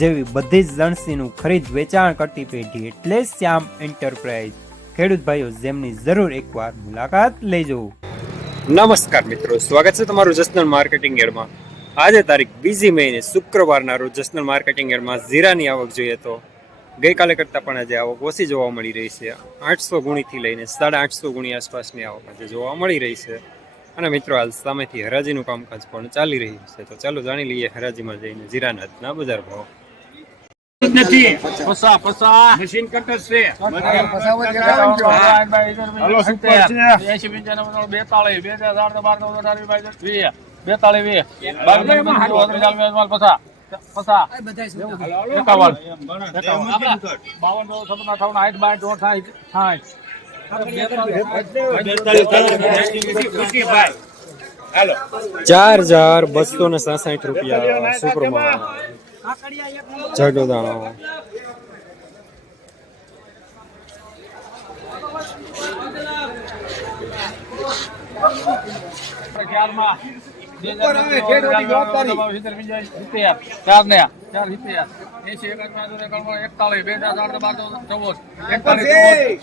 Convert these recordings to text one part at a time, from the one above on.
જેવી બધી જ લણસીનું ખરીદ વેચાણ કરતી પેઢી એટલે શ્યામ એન્ટરપ્રાઇઝ. ખેડૂત ભાઈઓ, જેમની જરૂર એકવાર મુલાકાત લેજો. નમસ્કાર મિત્રો, સ્વાગત છે તમારું જસનલ માર્કેટિંગ યાર્ડમાં આજે તારીખ બીજી મહિને શુક્રવારના રોજ જસનલ માર્કેટિંગ યાર્ડમાં જીરાની આવક જોઈએ તો ગઈકાલે કરતાં પણ આજે આવક ઓછી જોવા મળી રહી છે. આઠસો ગુણીથી લઈને સાડા આઠસો ગુણી આસપાસની આવક આજે જોવા મળી રહી છે. અને મિત્રો, હાલ સામેથી હરાજીનું કામકાજ પણ ચાલી રહ્યું છે. તો ચાલો જાણી લઈએ હરાજીમાં જઈને જીરાના બજાર ભાવ. નથી પસા પસા મશીન કટર છે હલો સુપર છે એસી પંચાનવે નવ બેતાળીસ બે હજાર સાત બાર ચૌદ અઢાર વીસ બાવીસ વીસ બેતાળીસ વીસ બાવીસ પચીસ ત્રીસ ચાલીસ માલ પસા પસા એકાવન એકાવન બાવન ચૌદ સત્તર અઠાવન સાઠ બાઠ ચોસઠ સાઠ સાઠ હાલો ચાર હજાર બસો ને સાસઠ રૂપિયા સુપરમાં જડો દાણો ચાર ને ચાર એસી એકતાલીસ બે હજાર સાત બાર ચૌદ એકતાલીસ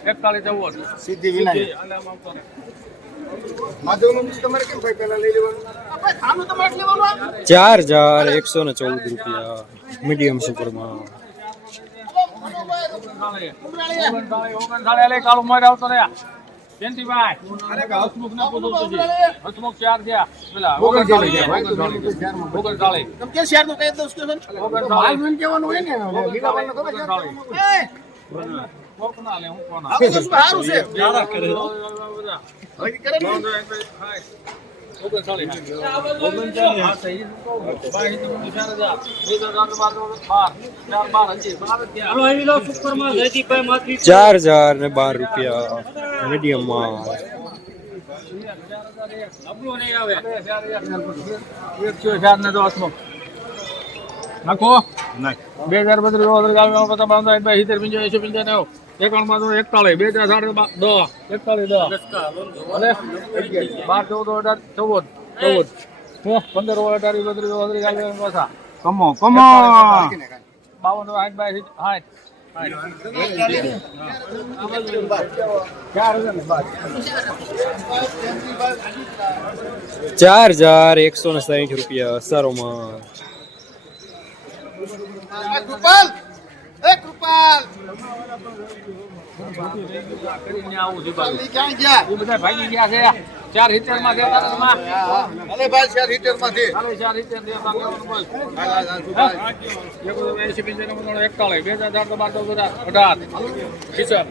એકતાલીસ ચૌદ સીધી વિનાય માધવનું તમારે કેમ ભાઈ? પેલા લઈ લેવાનું. ચાર હજાર એકસો ને ચૌદ રૂપિયા મીડિયમ સુપરમાં તમ કે કેવાનું હોય ને કરે ને ચાર હજાર ને બાર રૂપિયા. મીડિયમમાં નાખો. બે હજાર બત્રીસ ઓગણચાલીસ પચાસ બાવન સાઠ બાવીસ સિત્તેર પંચાવન એંશી પંચાવન એકાવનમાં એકતાલીસ બે હજાર સાઠ દસ એકતાલીસ દસ અને બાર ચૌદ અઢાર ચૌદ. ચૌદ. પંદર ઓળ અઢાર બત્રીસ ઓગણત્રીસ ચાલીસ પાછા કમો કમો. બાવન સાઠ બાવીસ સાઠ ચાર હજાર એકસો ને સાહીઠ રૂપિયા સારોમાં গোপাল કરીને આવું છું બાજુ. ઈ ક્યાં ગયા એ બધા ભાગી ગયા છે ચાર સિત્તેરમાં છે તારામાં. અલે ભાઈ શેર હીટરમાંથી ચાલો ચાર સિત્તેર છે તારામાં બોલ. હાલ, હાલ, હાલ, કૃપાલ. એકોતેર, એંશી, પંચાણું, નવ્વાણું, એકતાળીસ, બે હજાર ચારસો બાર ચૌદ અઢાર, અઢાર. કિશન.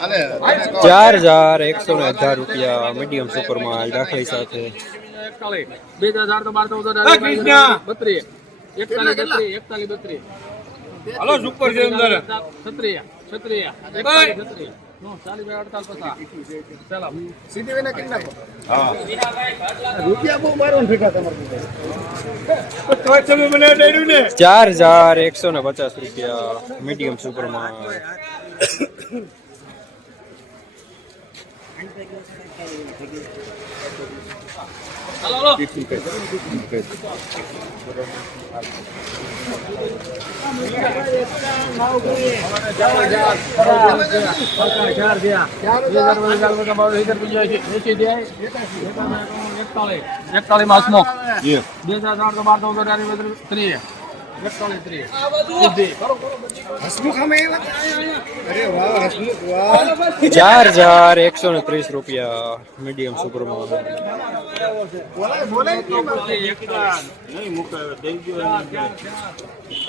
હાલે ચાર હજાર એકસો ને અઢાર રૂપિયા મીડિયમ સુપરમાં દાખલી સાથે બે હજાર તો બાર ચૌદ બત્રીસ. એકતાળીસ, બત્રીસ, એકતાળીસ, બત્રીસ. હાલો સુપર છે અંદર ચાર હજાર એકસો ને પચાસ રૂપિયા મીડિયમ સુપરમાં Thank હાલો. એકતાલીસમાં બે હજાર ત્રણસો બાર ચૌદ અઢાર ત્રીસ. એકતાલીસ ત્રીસ હસમુખ અમે અરે વાહ હસમુખ વાહ ચાર હજાર એકસો ને ત્રીસ રૂપિયા મીડિયમ સુપરમાં.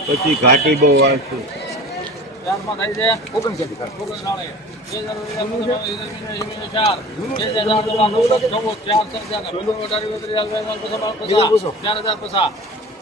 પછી ઘાટી બહુ ઓગણત્રીસ ચાર હજાર પચાસ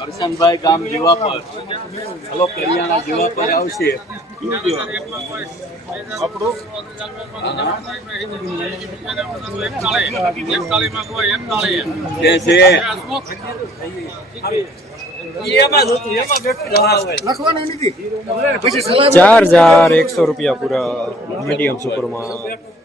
હરસનભાઈ ગામ જીવા પર. હલો કરિયાણા જીવા પર આવશે. એકતાલીસમાં કોઈ એકતાલીસ. જે છે લખવાનું નથી. પછી ચાર હજાર એકસો રૂપિયા પૂરા મીડિયમ સુપરમાં.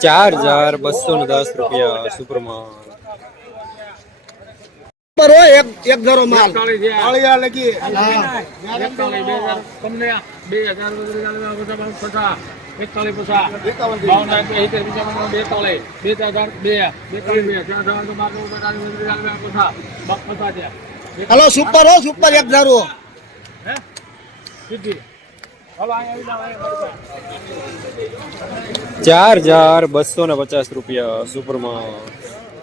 ચાર હજાર બસો ને દસ રૂપિયા સુપરમાં હજાર. હજાર હલો સુપર હો સુપર એક ધરો ચાર હજાર બસો ને પચાસ રૂપિયા સુપરમાં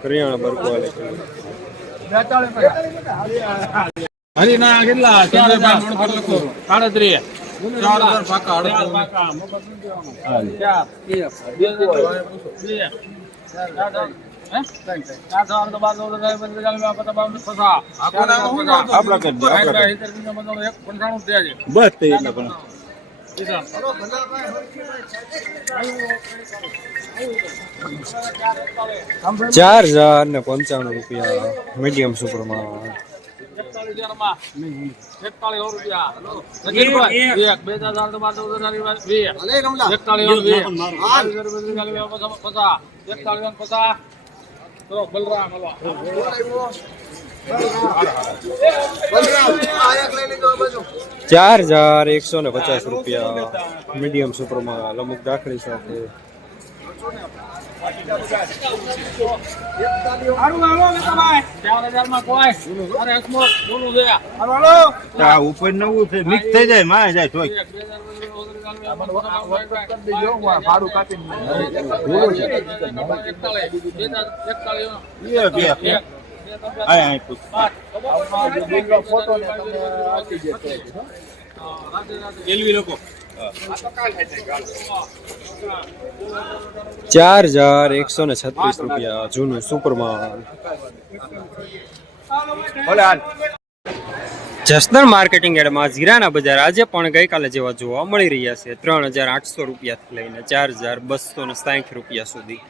કરિયાણા બરકવાલે હરીના કેટલા? ચાર હજાર આડત્રીસ ચાર હજાર. પાકા ચાર બે હજાર બે ચાર હજાર. હે? ચાર હજાર તો. બાર ચૌદ હજાર. પંદર હજાર પચાસ બાવન પચાસ ચાર હજાર. પચાસ. આપણા કરી દે, આપણા કરી સિત્તેર પંચાવન પંચાવન એક પંચાણું થયા છે બસ તે એટલે પણ. ચાર હજાર ને પંચાણું રૂપિયા. મીડિયમ સુપરમાં એકતાલીસ પચાસ બલરામ ચાર હજાર એકસો ને પચાસ રૂપિયા મીડિયમ સુપરમાં અમુક દાખલી સાથે. ઉપર નવું છે મિક્સ થઈ જાય માં જાય બે પૂછ. પાંચ. ચાર હજાર એકસો ને છત્રીસ રૂપિયા જૂનું સુપરમાં જસદણ માર્કેટિંગ એડમાં જીરાના બજાર આજે પણ ગઈકાલે જેવા જોવા મળી રહ્યા છે ત્રણ હજાર આઠસો રૂપિયાથી લઈને ચાર હજાર બસો ને સાઠ રૂપિયા સુધી